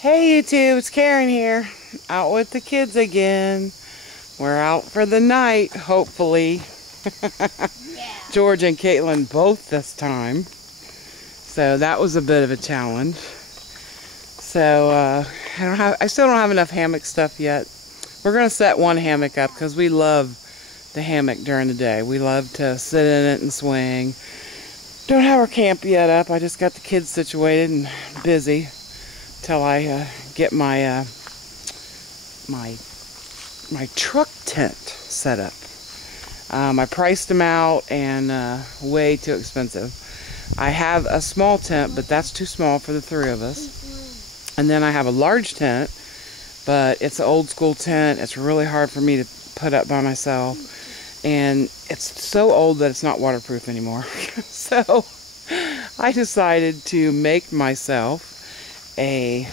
Hey YouTube, it's Karen here, out with the kids again. We're out for the night, hopefully. Yeah. George and Caitlin both this time. So that was a bit of a challenge. So I still don't have enough hammock stuff yet. We're gonna set one hammock up because we love the hammock during the day. We love to sit in it and swing. Don't have our camp yet up. I just got the kids situated and busy till I get my my truck tent set up. I priced them out and way too expensive. I have a small tent, but that's too small for the three of us. And then I have a large tent, but it's an old school tent. It's really hard for me to put up by myself. And it's so old that it's not waterproof anymore. So I decided to make myself a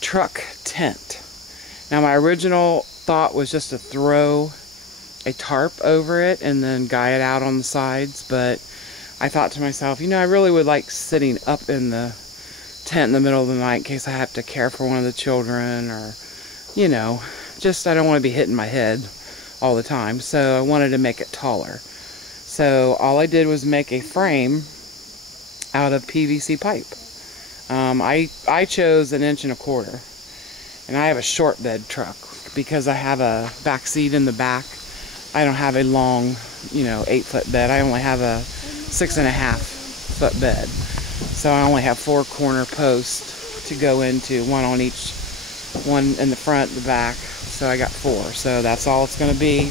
truck tent. Now my original thought was just to throw a tarp over it and then guy it out on the sides, but I thought to myself, you know, I really would like sitting up in the tent in the middle of the night in case I have to care for one of the children, or, you know, just I don't want to be hitting my head all the time, so I wanted to make it taller. So all I did was make a frame out of PVC pipe. I chose 1 1/4 inches, and I have a short bed truck because I have a back seat in the back. I don't have a long, you know, 8-foot bed. I only have a 6.5-foot bed. So I only have 4 corner posts to go into, one on each, one in the front, the back. So I got 4. So that's all it's going to be.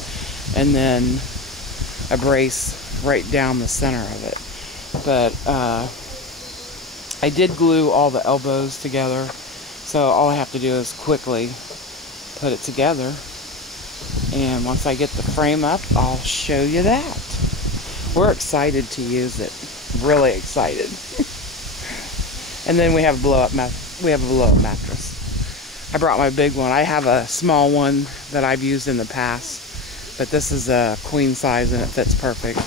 And then a brace right down the center of it. But I did glue all the elbows together. So all I have to do is quickly put it together. And once I get the frame up, I'll show you that. We're excited to use it. Really excited. And then we have a blow-up mattress. I brought my big one. I have a small one that I've used in the past, but this is a queen size and it fits perfect.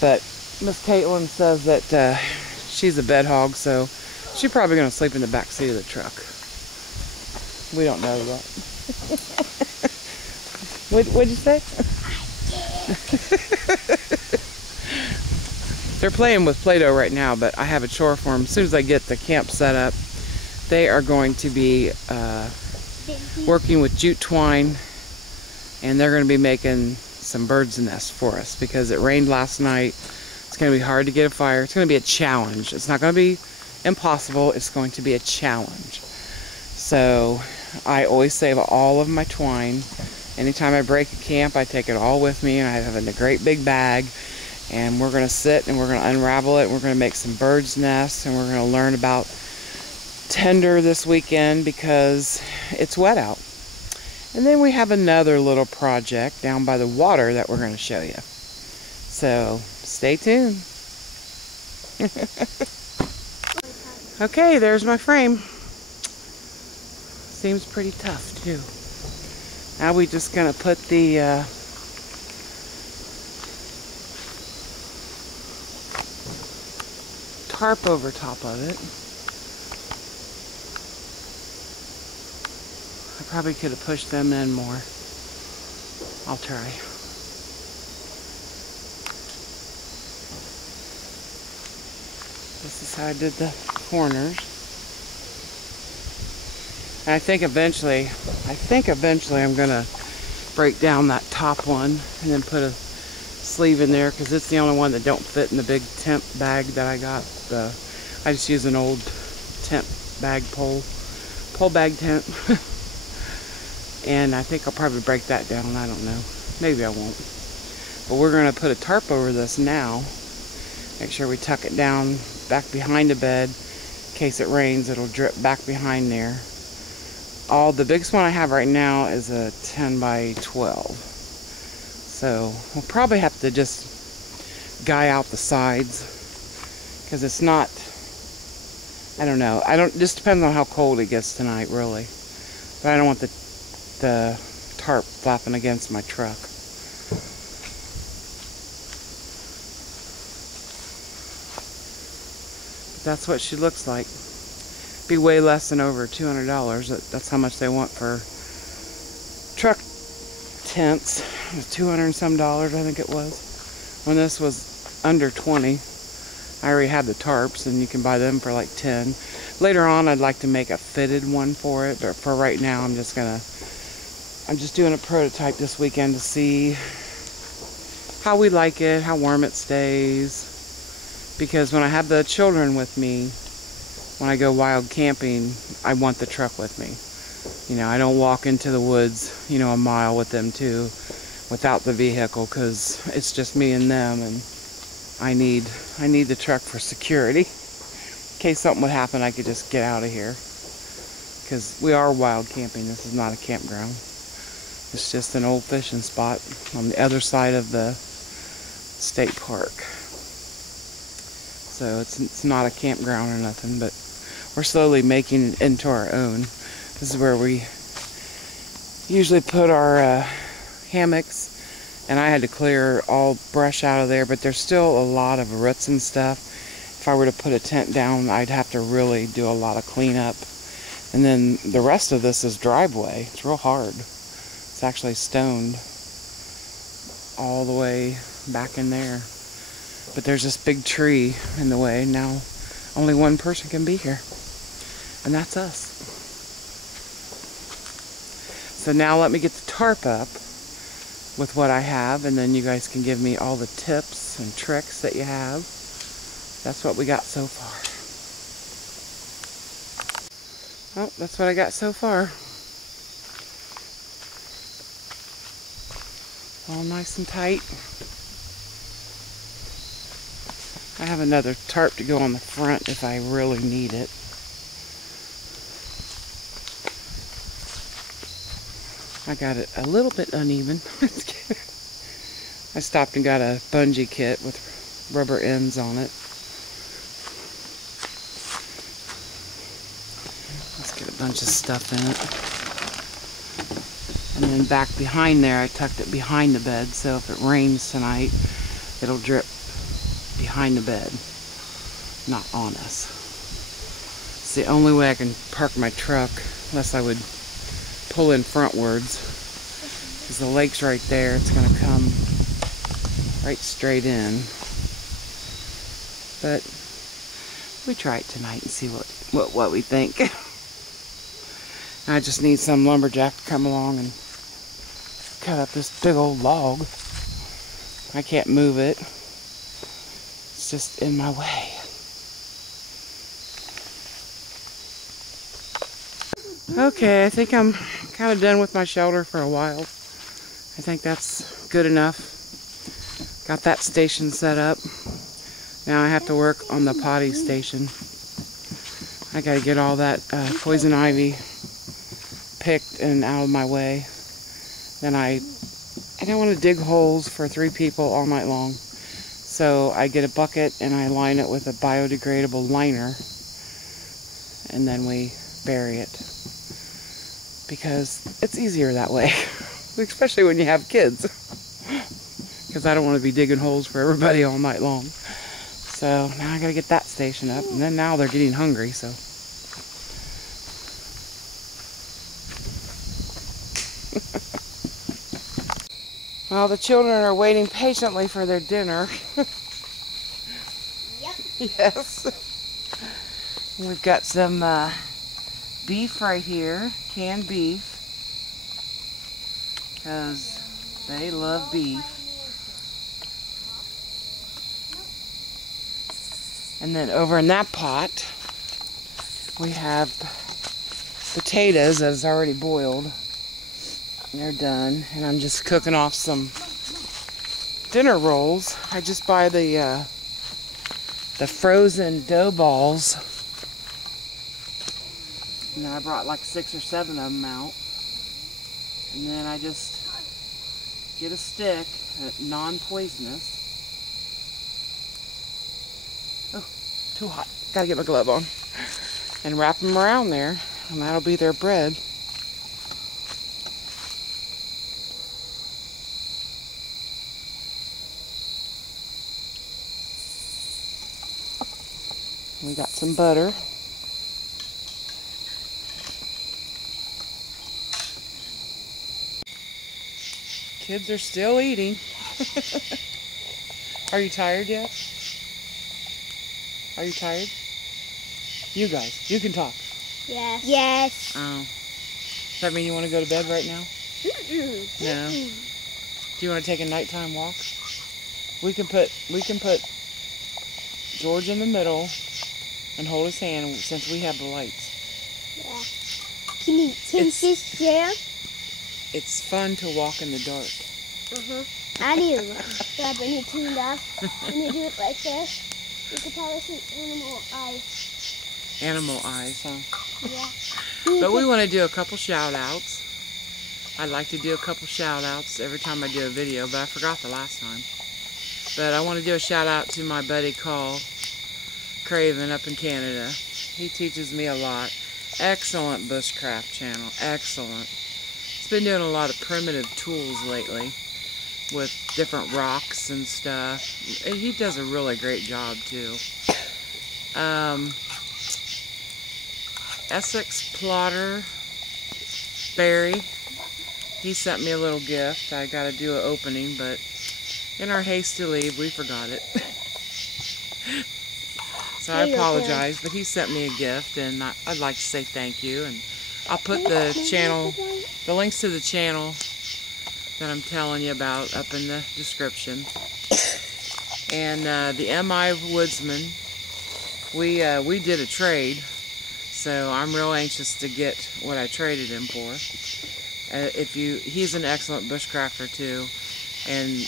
But Miss Caitlin says that she's a bed hog, so she's probably going to sleep in the back seat of the truck. We don't know yet. What'd you say? They're playing with Play-Doh right now, but I have a chore for them. As soon as I get the camp set up, they are going to be working with jute twine, and they're going to be making some bird's nests for us because it rained last night. It's going to be hard to get a fire. It's going to be a challenge. It's not going to be impossible. It's going to be a challenge. So I always save all of my twine. Anytime I break a camp, I take it all with me, and I have it in a great big bag. And we're going to sit and we're going to unravel it. We're going to make some bird's nests, and we're going to learn about tinder this weekend because it's wet out. And then we have another little project down by the water that we're going to show you. So stay tuned. Okay, there's my frame. Seems pretty tough too. Now we're just going to put the tarp over top of it. I probably could have pushed them in more. I'll try. This is how I did the corners. And I think eventually I'm gonna break down that top one and then put a sleeve in there because it's the only one that don't fit in the big tent bag that I got. I just use an old tent bag pole bag tent. And I think I'll probably break that down. I don't know. Maybe I won't. But we're going to put a tarp over this now. Make sure we tuck it down back behind the bed. In case it rains, it'll drip back behind there. The biggest one I have right now is a 10 by 12. So we'll probably have to just guy out the sides. Because it's not, I don't know. It just depends on how cold it gets tonight, really. But I don't want the tarp flapping against my truck. That's what she looks like. be way less than over $200. That's how much they want for truck tents. It was $200 and some, I think it was. When this was under 20, I already had the tarps, and you can buy them for like 10. Later on, I'd like to make a fitted one for it, but for right now, I'm just doing a prototype this weekend to see how we like it, how warm it stays. Because when I have the children with me, when I go wild camping, I want the truck with me. You know, I don't walk into the woods, you know, a mile with them too, without the vehicle, because it's just me and them, and I need the truck for security. In case something would happen, I could just get out of here. Because we are wild camping. This is not a campground. It's just an old fishing spot on the other side of the state park. So it's not a campground or nothing, but we're slowly making it into our own. This is where we usually put our hammocks, and I had to clear all brush out of there, but there's still a lot of roots and stuff. If I were to put a tent down, I'd have to really do a lot of cleanup. And then the rest of this is driveway. It's real hard. It's actually stoned all the way back in there. But there's this big tree in the way. Now only one person can be here, and that's us. So now let me get the tarp up with what I have, and then you guys can give me all the tips and tricks that you have. That's what we got so far. Oh, that's what I got so far. All nice and tight. I have another tarp to go on the front if I really need it. I got it a little bit uneven. I stopped and got a bungee kit with rubber ends on it. Let's get a bunch of stuff in it. And then back behind there, I tucked it behind the bed, so if it rains tonight, it'll drip behind the bed, not on us. It's the only way I can park my truck, unless I would pull in frontwards, because the lake's right there. It's going to come right straight in. But we try it tonight and see what we think. I just need some lumberjack to come along and cut up this big old log. I can't move it. It's just in my way. Okay, I think I'm kind of done with my shelter for a while. I think that's good enough. Got that station set up. Now I have to work on the potty station. I gotta get all that poison ivy picked and out of my way. Then I don't want to dig holes for 3 people all night long. So I get a bucket and I line it with a biodegradable liner, and then we bury it. Because it's easier that way. Especially when you have kids. Because I don't want to be digging holes for everybody all night long. So now I gotta get that station up, and then now they're getting hungry, so. Well, the children are waiting patiently for their dinner. Yep. Yes. We've got some beef right here, canned beef, because they love beef. And then over in that pot, we have potatoes that is already boiled. They're done, and I'm just cooking off some dinner rolls. I just buy the frozen dough balls. And I brought like 6 or 7 of them out. And then I just get a stick, non-poisonous. Oh, too hot. Gotta get my glove on. And wrap them around there, and that'll be their bread. We got some butter. Kids are still eating. Are you tired yet? Are you tired? You guys, you can talk. Yes. Yes. Oh. Does that mean you want to go to bed right now? No. Do you want to take a nighttime walk? We can put George in the middle and hold his hand since we have the lights. Yeah. Can you just share? It's fun to walk in the dark. I do. Yeah, when you turn it off, when you do it like this, you can probably see animal eyes. Animal eyes, huh? Yeah. But we want to do a couple shout-outs. I like to do a couple shout-outs every time I do a video, but I forgot the last time. But I want to do a shout-out to my buddy Carl Craven up in Canada. He teaches me a lot. Excellent bushcraft channel. Excellent. He's been doing a lot of primitive tools lately with different rocks and stuff. He does a really great job too. Essex Plotter Barry, he sent me a little gift. I got to do an opening, but in our haste to leave, we forgot it. So I apologize, but he sent me a gift, and I'd like to say thank you. And I'll put the channel, the links to the channel that I'm telling you about up in the description. And the MI Woodsman, we did a trade, so I'm real anxious to get what I traded him for. He's an excellent bushcrafter too, and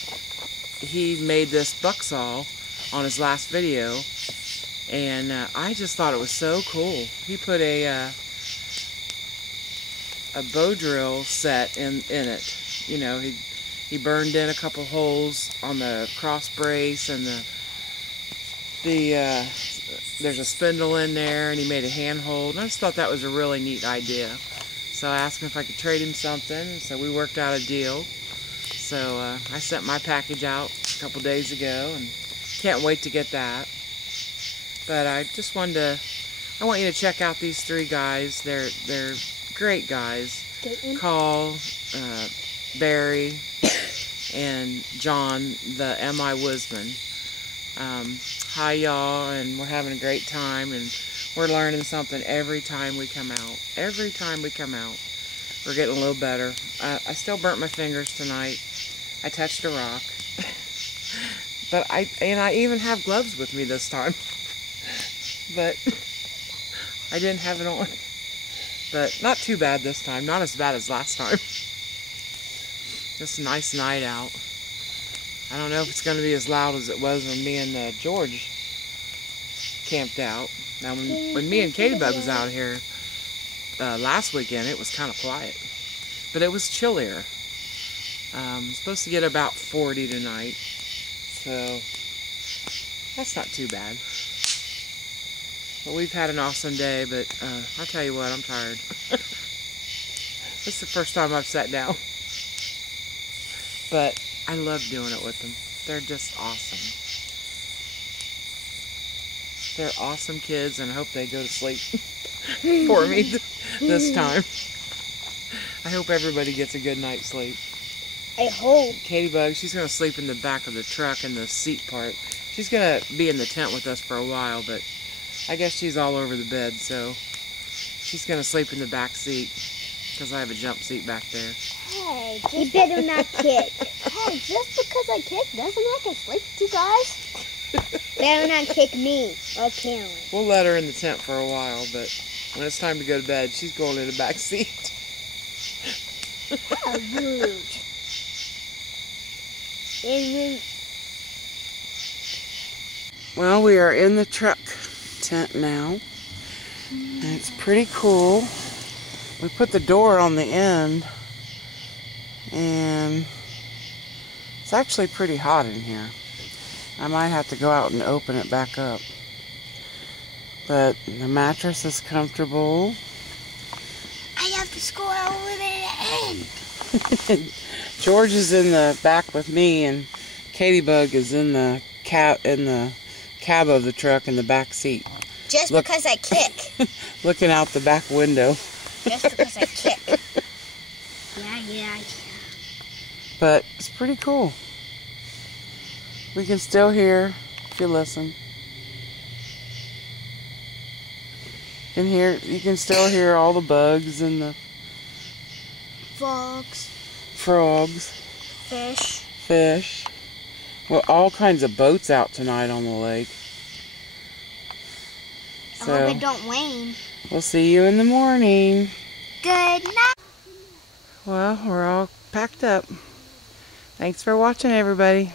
he made this bucksaw on his last video, and I just thought it was so cool. He put a bow drill set in it. You know, he burned in a couple holes on the cross brace, and there's a spindle in there, and he made a handhold. And I just thought that was a really neat idea. So I asked him if I could trade him something, so we worked out a deal. So I sent my package out a couple days ago, and can't wait to get that. But I just I want you to check out these three guys. They're great guys. Carl, Barry, and John, the MI Woodsman. Hi y'all, and we're having a great time, and we're learning something every time we come out. Every time we come out, we're getting a little better. I still burnt my fingers tonight. I touched a rock. But I even have gloves with me this time. But I didn't have it on. But not too bad this time. Not as bad as last time. Just a nice night out. I don't know if it's going to be as loud as it was when me and George camped out. Now, when me and Katybug was out here last weekend, it was kind of quiet. But it was chillier. Supposed to get about 40 tonight. So, that's not too bad. But we've had an awesome day, but I'll tell you what, I'm tired. This is the first time I've sat down. But I love doing it with them. They're just awesome. They're awesome kids, and I hope they go to sleep for me this time. I hope everybody gets a good night's sleep. I hope. Katybug, she's going to sleep in the back of the truck in the seat part. She's going to be in the tent with us for a while, but I guess she's all over the bed, so she's going to sleep in the back seat because I have a jump seat back there. Hey, you better not kick. Hey, just because I kick doesn't make I can sleep with you guys. Better not kick me or Karen. We'll let her in the tent for a while, but when it's time to go to bed, she's going in the back seat. How rude. Well, we are in the truck tent now, and it's pretty cool. We put the door on the end, and it's actually pretty hot in here. I might have to go out and open it back up. But the mattress is comfortable. I have to go over the end. George is in the back with me, and Katybug is in the cab of the truck in the back seat. Just because I kick. Looking out the back window. Just because I kick. Yeah, I can. But it's pretty cool. We can still hear, if you listen. You can still hear all the bugs and the frogs, fish. Well, all kinds of boats out tonight on the lake. I hope it don't rain. We'll see you in the morning. Good night. Well, we're all packed up. Thanks for watching, everybody.